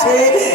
Sweet.